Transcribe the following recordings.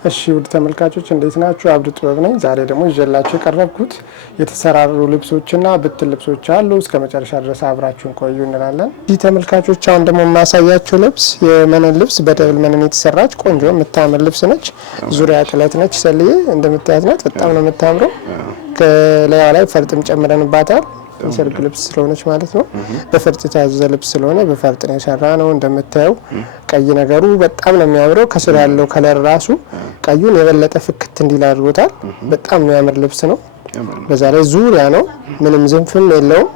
እሺ ውድ ተመልካቾች እንዴት ናችሁ? አብዱ ጥበብ ነኝ። ዛሬ ደግሞ ይዤላችሁ የቀረብኩት የተሰራሩ ልብሶችና ብትን ልብሶች አሉ። እስከ መጨረሻ ድረስ አብራችሁን ቆዩ እንላለን። ይህ ተመልካቾች አሁን ደግሞ የማሳያችሁ ልብስ የመነን ልብስ በደብል መነን የተሰራች ቆንጆ የምታምር ልብስ ነች። ዙሪያ ጥለት ነች። ሰልዬ እንደምታያት ናት። በጣም ነው የምታምረው። ከላይዋ ላይ ፈርጥም ጨምረንባታል። የሰርግ ልብስ ስለሆነች ማለት ነው። በፈርጥ የታዘዘ ልብስ ስለሆነ በፈርጥ ነው የሰራ ነው። እንደምታየው ቀይ ነገሩ በጣም ነው የሚያምረው። ከስር ያለው ከለር ራሱ ቀዩን የበለጠ ፍክት እንዲል አድርጎታል። በጣም የሚያምር ልብስ ነው። በዛ ላይ ዙሪያ ነው፣ ምንም ዝንፍም የለውም።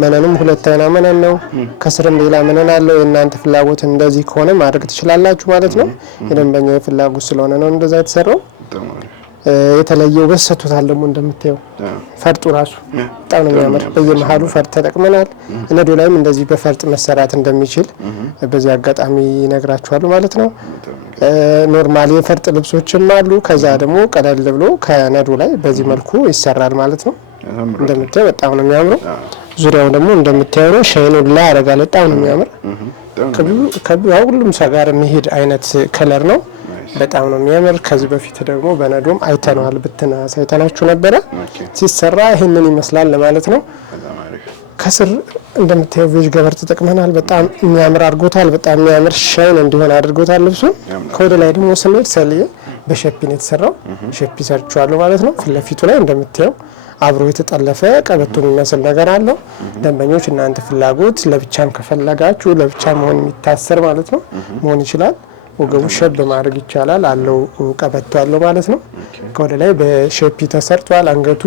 መነኑም ሁለት አይና መነን ነው። ከስርም ሌላ መነን አለው። የእናንተ ፍላጎት እንደዚህ ከሆነ ማድረግ ትችላላችሁ ማለት ነው። የደንበኛው ፍላጎት ስለሆነ ነው እንደዛ የተሰራው። የተለየው በሰቶታል ደግሞ እንደምታየው ፈርጡ ራሱ በጣም ነው የሚያምር። በየመሃሉ ፈርጥ ተጠቅመናል። እነዶ ላይም እንደዚህ በፈርጥ መሰራት እንደሚችል በዚህ አጋጣሚ ነግራችኋለሁ ማለት ነው። ኖርማሊ የፈርጥ ልብሶችም አሉ። ከዛ ደግሞ ቀለል ብሎ ከነዶ ላይ በዚህ መልኩ ይሰራል ማለት ነው። እንደምታየው በጣም ነው የሚያምረው። ዙሪያው ደግሞ እንደምታየው ነው ሻይኑ ላይ ያደርጋል። በጣም ነው የሚያምር። ሁሉም ሰው ጋር የሚሄድ አይነት ከለር ነው። በጣም ነው የሚያምር። ከዚህ በፊት ደግሞ በነዶም አይተናል፣ ብትና ሳይተናችሁ ነበረ። ሲሰራ ይሄንን ይመስላል ለማለት ነው። ከስር እንደምታየው ቬጅ ገበር ተጠቅመናል። በጣም የሚያምር አድርጎታል። በጣም የሚያምር ሻይን እንዲሆን አድርጎታል ልብሱን። ከወደ ላይ ደግሞ ስንሄድ ሰልዬ በሸፒ ነው የተሰራው። ሸፒ ሰርቻለሁ ማለት ነው። ፊት ለፊቱ ላይ እንደምታየው አብሮ የተጠለፈ ቀበቶ የሚመስል ነገር አለው። ደንበኞች እናንተ ፍላጎት ለብቻም ከፈለጋችሁ ለብቻ መሆን የሚታሰር ማለት ነው መሆን ይችላል። ወገቡ ሸብ ማድረግ ይቻላል። አለው ቀበቶ አለው ማለት ነው። ከወደ ላይ በሼፒ ተሰርቷል። አንገቱ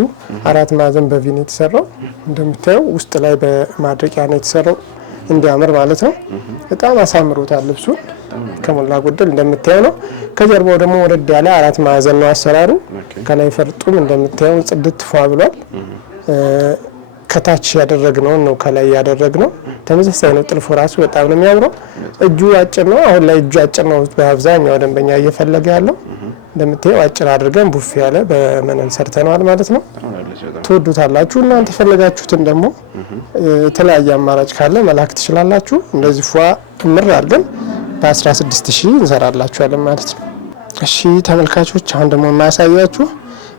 አራት ማዕዘን በቪን የተሰራው እንደምታየው ውስጥ ላይ በማድረቂያ ነው የተሰራው እንዲያምር ማለት ነው። በጣም አሳምሮታል ልብሱን ከሞላ ጎደል እንደምታየው ነው። ከጀርባው ደግሞ ወረድ ያለ አራት ማዕዘን ነው አሰራሩ። ከላይ ፈርጡም እንደምታየው ጽድት ፏ ብሏል። ከታች ያደረግነው ነው ከላይ ያደረግነው ተመሳሳይ ነው። ጥልፉ ራሱ በጣም ነው የሚያምረው። እጁ አጭር ነው። አሁን ላይ እጁ አጭር ነው በአብዛኛው ደንበኛ እየፈለገ ያለው። እንደምታየው አጭር አድርገን ቡፍ ያለ በመነን ሰርተናል ማለት ነው። ትወዱታላችሁ። እናንተ የፈለጋችሁትን ደግሞ የተለያየ አማራጭ ካለ መላክ ትችላላችሁ። እንደዚህ ፏ ምር አድርገን በ16000 እንሰራላችኋለን ማለት ነው። እሺ ተመልካቾች አሁን ደግሞ የማያሳያችሁ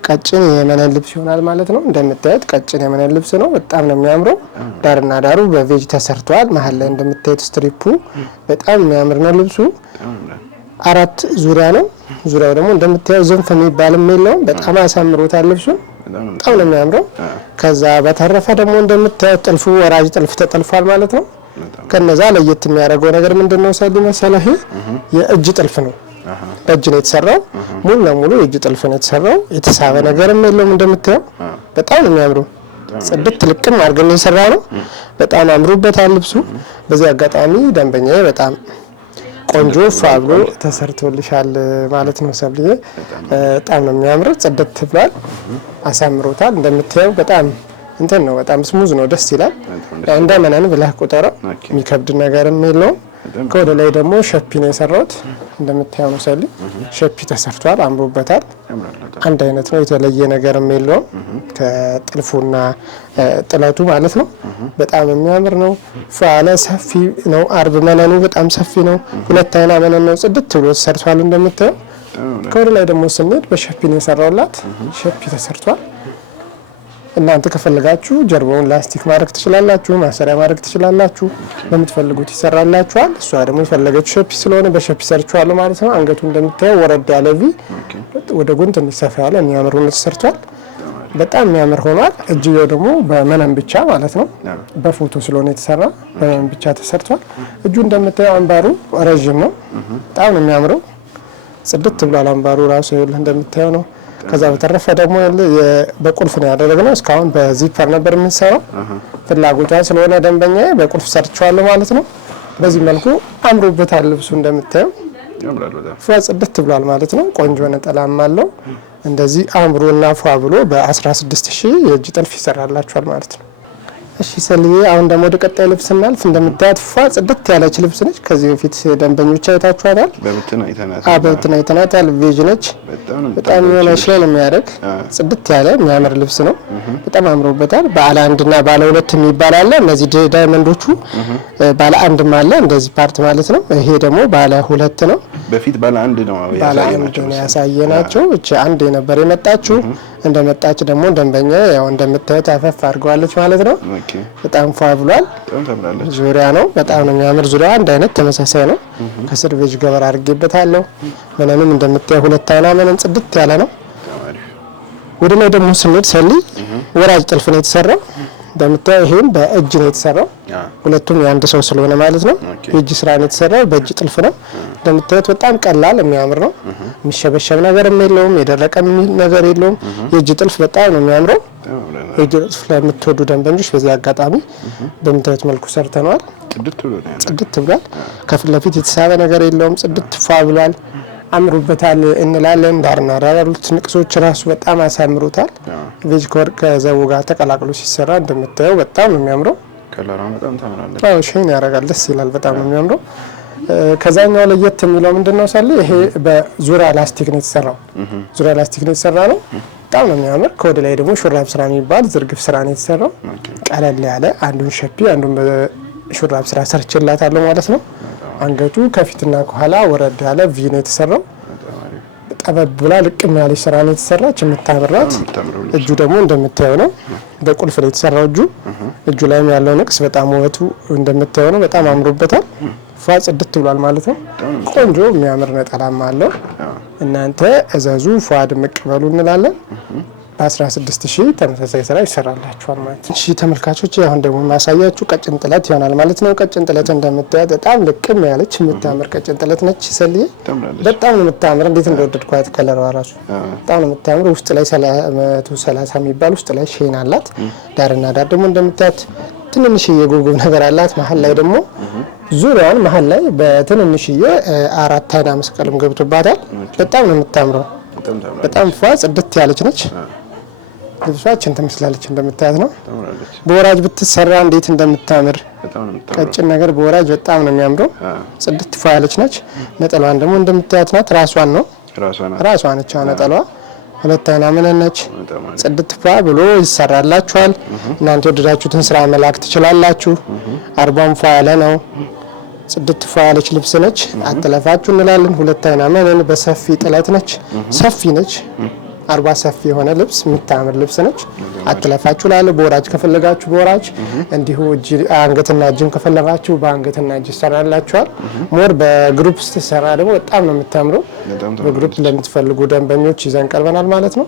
ቀጭን የመነን ልብስ ይሆናል ማለት ነው። እንደምታዩት ቀጭን የመነን ልብስ ነው። በጣም ነው የሚያምረው። ዳርና ዳሩ በቬጅ ተሰርቷል። መሀል ላይ እንደምታዩት ስትሪፑ በጣም የሚያምር ነው ልብሱ። አራት ዙሪያ ነው። ዙሪያው ደግሞ እንደምታዩት ዝንፍ የሚባልም የለውም። በጣም አሳምሮታል ልብሱን። በጣም ነው የሚያምረው። ከዛ በተረፈ ደግሞ እንደምታዩት ጥልፉ ወራጅ ጥልፍ ተጠልፏል ማለት ነው። ከነዛ ለየት የሚያደርገው ነገር ምንድነው መሰለህ? የእጅ ጥልፍ ነው። በእጅ ነው የተሰራው። ሙሉ ለሙሉ የእጅ ጥልፍ ነው የተሰራው። የተሳበ ነገርም የለውም። እንደምታየው በጣም ነው የሚያምረው። ጽድት ልቅም አድርገን የሰራ ነው። በጣም አምሮበታል ልብሱ። በዚህ አጋጣሚ ደንበኛዬ በጣም ቆንጆ ፋብሎ ተሰርቶልሻል ማለት ነው። ሰብልዬ በጣም ነው የሚያምረው። ጽድት ብሏል። አሳምሮታል። እንደምታየው በጣም እንትን ነው። በጣም ስሙዝ ነው። ደስ ይላል። እንደ መነን ብለህ ቁጠረው። የሚከብድ ነገርም የለውም። ከወደ ላይ ደግሞ ሸፒ ነው የሰራሁት። እንደምታየው ነው ሰሊ ሸፒ ተሰርቷል። አምሮበታል። አንድ አይነት ነው። የተለየ ነገርም የለውም ከጥልፉና ጥለቱ ማለት ነው። በጣም የሚያምር ነው። ፋለ ሰፊ ነው። አርብ መነኑ በጣም ሰፊ ነው። ሁለት አይና መነን ነው። ጽድት ብሎ ተሰርቷል እንደምታየው። ከወደ ላይ ደግሞ ስንሄድ በሸፒ ነው የሰራውላት። ሸፒ ተሰርቷል። እናንተ ከፈለጋችሁ ጀርባውን ላስቲክ ማድረግ ትችላላችሁ፣ ማሰሪያ ማድረግ ትችላላችሁ። በምትፈልጉት ይሰራላችኋል። እሷ ደግሞ የፈለገችው ሸፒ ስለሆነ በሸፒ ሰርቻለሁ ማለት ነው። አንገቱ እንደምታየው ወረድ ያለ ቪ ወደ ጎን ትንሽ ሰፋ ያለ የሚያምር ሆኖ ተሰርቷል። በጣም የሚያምር ሆኗል። እጅየው ደግሞ በመነን ብቻ ማለት ነው። በፎቶ ስለሆነ የተሰራ በመነን ብቻ ተሰርቷል። እጁ እንደምታየው አምባሩ ረዥም ነው። በጣም ነው የሚያምረው። ጽድት ብሏል አምባሩ ራሱ ይኸውልህ እንደምታየው ነው። ከዛ በተረፈ ደግሞ በቁልፍ ነው ያደረግነው። እስካሁን በዚፐር ነበር የምንሰራው። ፍላጎቷ ስለሆነ ደንበኛዬ በቁልፍ ሰርቻለሁ ማለት ነው። በዚህ መልኩ አምሮበታል ልብሱ እንደምታየው ጽድት ብሏል ማለት ነው። ቆንጆ ነጠላም አለው። እንደዚህ አምሮና ፏ ብሎ በ16000 የእጅ ጥልፍ ይሰራላችኋል ማለት ነው። እሺ ሰልዬ አሁን ደግሞ ወደ ቀጣይ ልብስ እናልፍ። እንደምታያት ፏ ጽድት ያለች ልብስ ነች። ከዚህ በፊት ደንበኞች አይታችኋታል። በብትና አይተናታል። ቬጅ ነች። በጣም የሆነ ሸል የሚያደርግ ጽድት ያለ የሚያምር ልብስ ነው። በጣም አምሮበታል። ባለ አንድና ባለ ሁለት የሚባል አለ። እነዚህ ዳይመንዶቹ ባለ አንድም አለ እንደዚህ ፓርት ማለት ነው። ይሄ ደግሞ ባለ ሁለት ነው። በፊት ባለ አንድ ነው ያሳየናቸው። እቺ አንድ የነበር የመጣችው እንደመጣች ደግሞ ደንበኛ ያው እንደምታዩት አፈፍ አድርገዋለች ማለት ነው። በጣም ፏ ብሏል። ዙሪያ ነው በጣም ነው የሚያምር። ዙሪያ አንድ አይነት ተመሳሳይ ነው። ከስር ቬጅ ገበር አድርጌበታለሁ። ምንንም እንደምታዩ ሁለት አይና ምንም ጽድት ያለ ነው። ወደ ላይ ደግሞ ስንሄድ ሰሊ ወራጅ ጥልፍ ነው የተሰራው። እንደምታዩ ይሄም በእጅ ነው የተሰራው። ሁለቱም የአንድ ሰው ስለሆነ ማለት ነው። የእጅ ስራ ነው የተሰራው። በእጅ ጥልፍ ነው። እንደምታዩት በጣም ቀላል የሚያምር ነው። የሚሸበሸብ ነገር የለውም። የደረቀ ነገር የለውም። የእጅ ጥልፍ በጣም ነው የሚያምረው። የእጅ ጥልፍ ለምትወዱ ደንበኞች በዚህ አጋጣሚ በምታዩት መልኩ ሰርተናል። ጽድት ብሏል። ከፊት ለፊት የተሳበ ነገር የለውም። ጽድት ፏ ብሏል። አምሮበታል እንላለን። ዳርና ዳር ያሉት ንቅሶች ራሱ በጣም አሳምሮታል። ቬጅ ከወርቅ ከዘው ጋር ተቀላቅሎ ሲሰራ እንደምታየው በጣም ነው የሚያምረው። ከለራው በጣም ታምራለች። አዎ ሼን ያደርጋል። ደስ ይላል። በጣም ነው የሚያምረው። ከዛኛው ለየት የሚለው ምንድነው ሳለ ይሄ በዙሪያ ላስቲክ ነው የተሰራው። ዙሪያ ላስቲክ ነው የተሰራ ነው። በጣም ነው የሚያምር። ከወደ ላይ ደግሞ ሹራብ ስራ የሚባል ዝርግፍ ስራ ነው የተሰራው። ቀለል ያለ አንዱን ሸፒ አንዱን በሹራብ ስራ ሰርችላታለሁ ማለት ነው። አንገቱ ከፊትና ከኋላ ወረድ ያለ ቪ ነው የተሰራው። ጠበብ ብላ ልቅም ያለች ስራ ነው የተሰራች የምታምራት። እጁ ደግሞ እንደምታየው ነው። በቁልፍ ነው የተሰራው እጁ ላይም ያለው ንቅስ በጣም ውበቱ እንደምታየው ነው። በጣም አምሮበታል። ፏ ጽድት ብሏል ማለት ነው። ቆንጆ የሚያምር ነጠላማ አለው። እናንተ እዘዙ፣ ፏ ድምቅ በሉ እንላለን። በ16000 ተመሳሳይ ስራ ይሰራላችኋል ማለት ነው። እሺ ተመልካቾች አሁን ደግሞ ማሳያችሁ ቀጭን ጥለት ይሆናል ማለት ነው። ቀጭን ጥለት እንደምታዩት በጣም ልቅም ያለች የምታምር ቀጭን ጥለት ነች። ሰልዬ በጣም ነው የምታምር። እንዴት እንደወደድኳት ከለሯ ራሱ በጣም ነው የምታምር። ውስጥ ላይ 130 የሚባል ውስጥ ላይ ሼን አላት። ዳርና ዳር ደግሞ እንደምታዩት ትንንሽዬ ጉብጉብ ነገር አላት። መሀል ላይ ደግሞ ዙሪያውን መሀል ላይ በትንንሽዬ 4 አይና መስቀልም ገብቶባታል። በጣም ነው የምታምረው። በጣም ፏ ጽድት ያለች ነች። ልብሷችን ትመስላለች እንደምታያት ነው። በወራጅ ብትሰራ እንዴት እንደምታምር ቀጭን ነገር በወራጅ በጣም ነው የሚያምረው። ጽድት ፏ ያለች ነች። ነጠሏን ደግሞ እንደምታያት ናት። ራሷን ነው ራሷ ነች ነጠሏ። ሁለት አይና ምንን ነች። ጽድት ፏ ብሎ ይሰራላችኋል። እናንተ ወደዳችሁትን ስራ መላክ ትችላላችሁ። አርባም ፏ ያለ ነው። ጽድት ፏ ያለች ልብስ ነች። አጥለፋችሁ እንላለን። ሁለት አይና ምንን በሰፊ ጥለት ነች። ሰፊ ነች። 40 ሰፊ የሆነ ልብስ የምታምር ልብስ ነች። አጥለፋችሁ ላለ በወራጅ ከፈለጋችሁ በወራጅ እንዲሁ አንገትና እጅን ከፈለጋችሁ በአንገትና እጅ ይሰራላችኋል። ሞር በግሩፕ ስትሰራ ደግሞ በጣም ነው የምታምረው። በግሩፕ ለምትፈልጉ ደንበኞች ይዘን ቀርበናል ማለት ነው።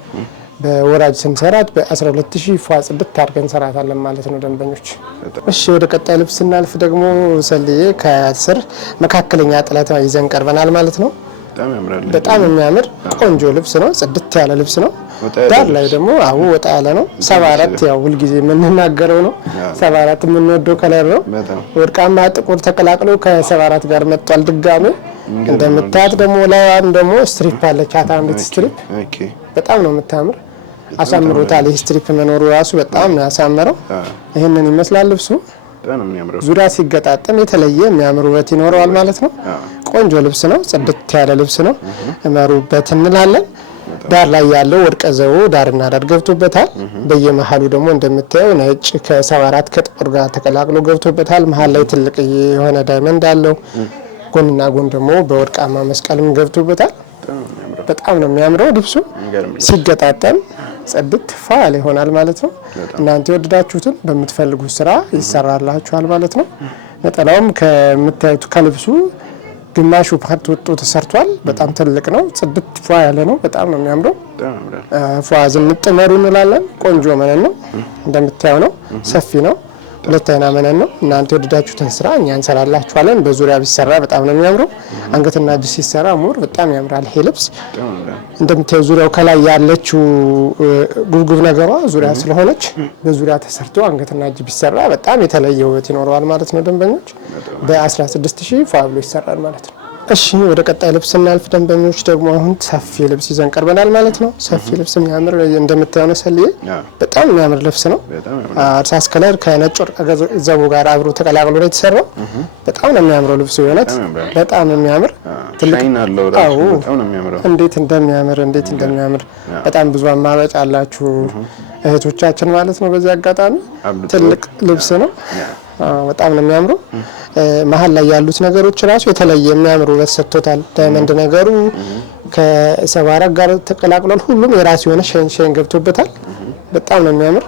በወራጅ ስንሰራት በ12000 ፏ ጽድት አድርገን እንሰራታለን ማለት ነው ደንበኞች። እሺ ወደ ቀጣይ ልብስ ስናልፍ ደግሞ ሰልዬ ከስር መካከለኛ ጥለት ይዘን ቀርበናል ማለት ነው። በጣም የሚያምር ቆንጆ ልብስ ነው። ጽድት ያለ ልብስ ነው። ዳር ላይ ደግሞ ወጣ ያለ ነው። 74 ያው ሁሉ ጊዜ የምንናገረው ነው። 74 የምንወደው ከለር ነው። ወርቃማ ጥቁር ተቀላቅሎ ከ74 ጋር መጥቷል ድጋሜ። እንደምታያት ደግሞ ላይዋም ደግሞ ስትሪፕ አለች። አንዲት ስትሪፕ በጣም ነው የምታምር። አሳምሮታል። ይህ ስትሪፕ መኖሩ ራሱ በጣም ነው ያሳመረው። ይሄንን ይመስላል ልብሱ። ዙሪያ ሲገጣጠም የተለየ የሚያምር ውበት ይኖረዋል ማለት ነው። ቆንጆ ልብስ ነው። ጽድት ያለ ልብስ ነው። እመሩበት እንላለን። ዳር ላይ ያለው ወርቀ ዘቦ ዳርና ዳር ገብቶበታል። በየመሃሉ ደግሞ እንደምታየው ነጭ ከ74 ከጥቁር ጋር ተቀላቅሎ ገብቶበታል። መሃል ላይ ትልቅ የሆነ ዳይመንድ አለው። ጎንና ጎን ደግሞ በወርቃማ መስቀልም ገብቶበታል። በጣም ነው የሚያምረው ልብሱ። ሲገጣጠም ጽድት ፏ ያለ ይሆናል ማለት ነው። እናንተ የወደዳችሁትን በምትፈልጉት ስራ ይሰራላችኋል ማለት ነው። ነጠላውም ከምታዩት ከልብሱ ግማሹ ፓርት ወጥቶ ተሰርቷል። በጣም ትልቅ ነው። ጽድት ፏ ያለ ነው። በጣም ነው የሚያምረው። ፏ ዝንጥ መሩ እንላለን። ቆንጆ መነን ነው። እንደምታየው ነው። ሰፊ ነው። ሁለት አይና መነን ነው። እናንተ የወደዳችሁትን ስራ እኛ እንሰራላችኋለን። በዙሪያ ቢሰራ በጣም ነው የሚያምረው። አንገትና እጅ ሲሰራ ሞር በጣም ያምራል ይሄ ልብስ። እንደምታየው ዙሪያው ከላይ ያለችው ጉብጉብ ነገሯ ዙሪያ ስለሆነች በዙሪያ ተሰርቶ አንገትና እጅ ቢሰራ በጣም የተለየ ውበት ይኖረዋል ማለት ነው። ደንበኞች በ16000 ፏ ብሎ ይሰራል ማለት ነው። እሺ ወደ ቀጣይ ልብስ እናልፍ ደንበኞች። ደግሞ አሁን ሰፊ ልብስ ይዘን ቀርበናል ማለት ነው። ሰፊ ልብስ የሚያምር እንደምታየው ነው ሰልዬ፣ በጣም የሚያምር ልብስ ነው። እርሳስ ከለር ከነጭ ወርቅ ዘቦ ጋር አብሮ ተቀላቅሎ ነው የተሰራው። በጣም ነው የሚያምረው ልብሱ የሆነት በጣም የሚያምር ሻይን አለው ራሱ በጣም ነው የሚያምረው። እንዴት እንደሚያምር በጣም ብዙ አማራጭ አላችሁ እህቶቻችን ማለት ነው። በዚህ አጋጣሚ ትልቅ ልብስ ነው። በጣም ነው የሚያምረው። መሀል ላይ ያሉት ነገሮች ራሱ የተለየ የሚያምሩ ውበት ሰጥቶታል። ዳይመንድ ነገሩ ከሰባራክ ጋር ተቀላቅሏል። ሁሉም የራሱ የሆነ ሸን ገብቶበታል። በጣም ነው የሚያምር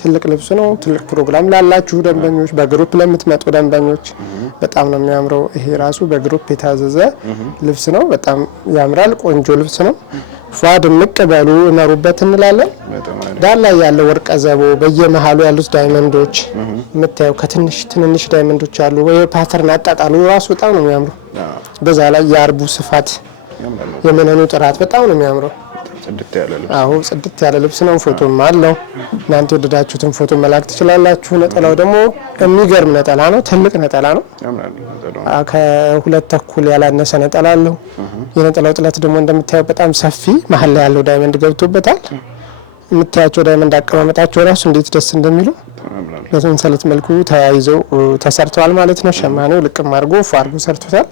ትልቅ ልብስ ነው። ትልቅ ፕሮግራም ላላችሁ ደንበኞች፣ በግሩፕ ለምትመጡ ደንበኞች በጣም ነው የሚያምረው። ይሄ ራሱ በግሩፕ የታዘዘ ልብስ ነው። በጣም ያምራል። ቆንጆ ልብስ ነው። ፏ ድምቅ በሉ እመሩበት እንላለን። ዳር ላይ ያለው ወርቀ ዘቦ በየመሃሉ ያሉት ዳይመንዶች የምታየው ትንንሽ ዳይመንዶች አሉ። ወይ ፓተርን አጣጣሉ ራሱ በጣም ነው የሚያምረው። በዛ ላይ የአርቡ ስፋት የመነኑ ጥራት በጣም ነው የሚያምረው። ጽድት ያለ ልብስ ነው። ፎቶም አለው። እናንተ የወደዳችሁትን ፎቶ መላክ ትችላላችሁ። ነጠላው ደግሞ የሚገርም ነጠላ ነው። ትልቅ ነጠላ ነው። ከሁለት ተኩል ያላነሰ ነጠላ አለው። የነጠላው ጥለት ደግሞ እንደምታየው በጣም ሰፊ፣ መሀል ላይ ያለው ዳይመንድ ገብቶበታል። የምታያቸው ዳይመንድ አቀማመጣቸው ራሱ እንዴት ደስ እንደሚሉ በሰንሰለት መልኩ ተያይዘው ተሰርተዋል ማለት ነው። ሸማኔው ልቅም አድርጎ ፏርጎ ሰርቶታል።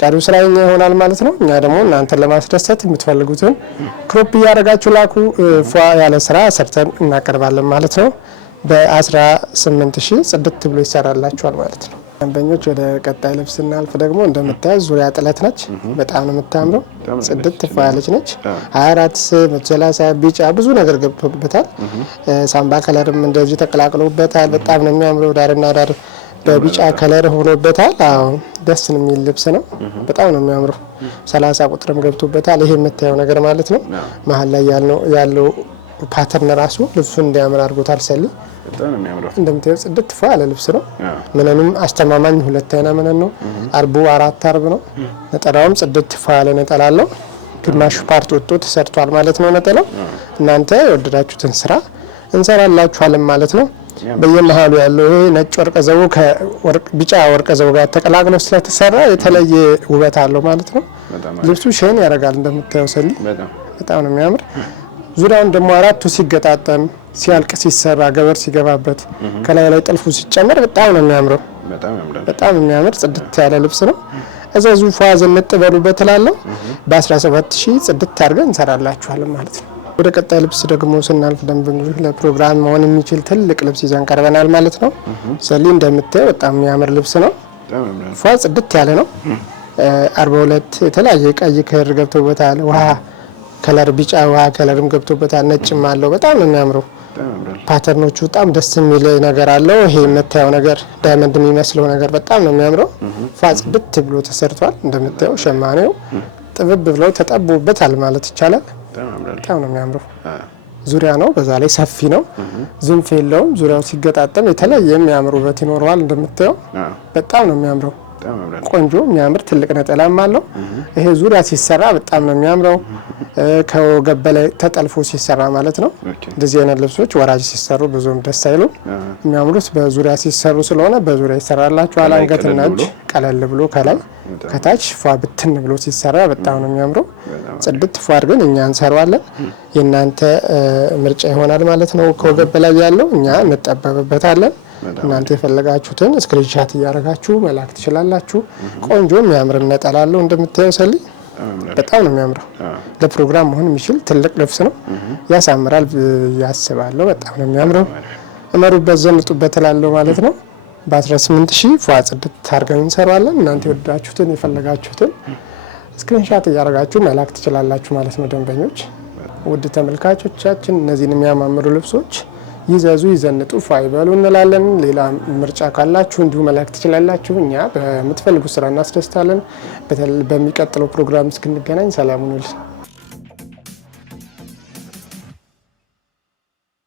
ቀሪው ስራ የኛ ይሆናል ማለት ነው። እኛ ደግሞ እናንተን ለማስደሰት የምትፈልጉትን ክሮፕ እያደረጋችሁ ላኩ። ፏ ያለ ስራ ሰርተን እናቀርባለን ማለት ነው። በ18000 ጽድት ብሎ ይሰራላችኋል ማለት ነው። ደንበኞች ወደ ቀጣይ ልብስ እናልፍ። ደግሞ እንደምታዩት ዙሪያ ጥለት ነች። በጣም ነው የምታምረው። ጽድት ፏ ያለች ነች። 24 30 ቢጫ ብዙ ነገር ገብቶበታል። ሳምባ ከለርም እንደዚህ ተቀላቅሎበታል። በጣም ነው የሚያምረው። ዳርና ዳር በቢጫ ከለር ሆኖበታል። አዎ ደስ የሚል ልብስ ነው። በጣም ነው የሚያምረው። 30 ቁጥርም ገብቶበታል። ይሄ የምታየው ነገር ማለት ነው። መሀል ላይ ያለው ፓተርን ራሱ ልብሱን እንዲያምር አድርጎታል። ሰሊ በጣም ነው የሚያምረው። እንደምታየው ጽድት ፏ ያለ ልብስ ነው። መነኑም አስተማማኝ ሁለት አይና መነን ነው። አርቡ 4 አርብ ነው። ነጠላውም ጽድት ፏ ያለ ነጠላ አለው። ግማሹ ፓርት ወጥቶ ተሰርቷል ማለት ነው ነጠላው። እናንተ የወደዳችሁትን ስራ እንሰራላችኋለን ማለት ነው። በየመሃሉ ያለው ይሄ ነጭ ወርቀ ዘቦ ከቢጫ ወርቀ ዘቦ ጋር ተቀላቅሎ ስለተሰራ የተለየ ውበት አለው ማለት ነው። ልብሱ ሼን ያደርጋል። እንደምታየው ሰሊ በጣም ነው የሚያምር። ዙሪያውን ደግሞ አራቱ ሲገጣጠም ሲያልቅ ሲሰራ ገበር ሲገባበት ከላይ ላይ ጥልፉ ሲጨመር በጣም ነው የሚያምረው። በጣም የሚያምር ጽድት ያለ ልብስ ነው። እዛዙ ፏ ዘንጥ በሉበት እላለሁ። በ17000 ጽድት አድርገን እንሰራላችኋለን ማለት ነው። ወደ ቀጣይ ልብስ ደግሞ ስናልፍ ደንበኞች ለፕሮግራም መሆን የሚችል ትልቅ ልብስ ይዘን ቀርበናል ማለት ነው። ሰሊ እንደምታየው በጣም የሚያምር ልብስ ነው። ፏ ጽድት ያለ ነው። 42 የተለያየ ቀይ ክር ገብቶበታል። ውሃ ከለር ቢጫ ውሃ ከለርም ገብቶበታል። ነጭም አለው። በጣም ነው የሚያምረው። ፓተርኖቹ በጣም ደስ የሚል ነገር አለው። ይሄ የምታየው ነገር ዳይመንድ የሚመስለው ነገር በጣም ነው የሚያምረው። ፏ ጽድት ብሎ ተሰርቷል። እንደምታየው ሸማኔው ጥብብ ብለው ተጠቦበታል ማለት ይቻላል። በጣም ነው የሚያምረው። ዙሪያ ነው። በዛ ላይ ሰፊ ነው። ዝንፍ የለውም። ዙሪያው ሲገጣጠም የተለየ የሚያምር ውበት ይኖረዋል። እንደምታየው በጣም ነው የሚያምረው። ቆንጆ የሚያምር ትልቅ ነጠላም አለው። ይሄ ዙሪያ ሲሰራ በጣም ነው የሚያምረው። ከወገብ በላይ ተጠልፎ ሲሰራ ማለት ነው። እንደዚህ አይነት ልብሶች ወራጅ ሲሰሩ ብዙም ደስ አይሉም። የሚያምሩት በዙሪያ ሲሰሩ ስለሆነ በዙሪያ ይሰራላችኋል። አንገትና እጅ ቀለል ብሎ ከላይ ከታች ፏ ብትን ብሎ ሲሰራ በጣም ነው የሚያምረው። ጽድት ፏ አድርገን እኛ እንሰራዋለን። የእናንተ ምርጫ ይሆናል ማለት ነው። ከወገብ በላይ ያለው እኛ እንጠበብበታለን። እናንተ የፈለጋችሁትን ስክሪንሻት እያደረጋችሁ መላክ ትችላላችሁ። ቆንጆ የሚያምር ነጠላ አለው። እንደምታየው ሰሊ በጣም ነው የሚያምረው። ለፕሮግራም መሆን የሚችል ትልቅ ልብስ ነው። ያሳምራል ያስባለሁ። በጣም ነው የሚያምረው። እመሩበት፣ ዘንጡበት እላለሁ ማለት ነው። በ18000 ፏ ጽድት አድርገን እንሰራዋለን። እናንተ የወደዳችሁትን የፈለጋችሁትን ስክሪንሻት እያደረጋችሁ መላክ ትችላላችሁ ማለት ነው። ደንበኞች፣ ውድ ተመልካቾቻችን እነዚህን የሚያማምሩ ልብሶች ይዘዙ፣ ይዘንጡ፣ ፏ ይበሉ እንላለን። ሌላ ምርጫ ካላችሁ እንዲሁ መላክ ትችላላችሁ። እኛ በምትፈልጉ ስራ እናስደስታለን። በሚቀጥለው ፕሮግራም እስክንገናኝ ሰላም ሁኑልኝ።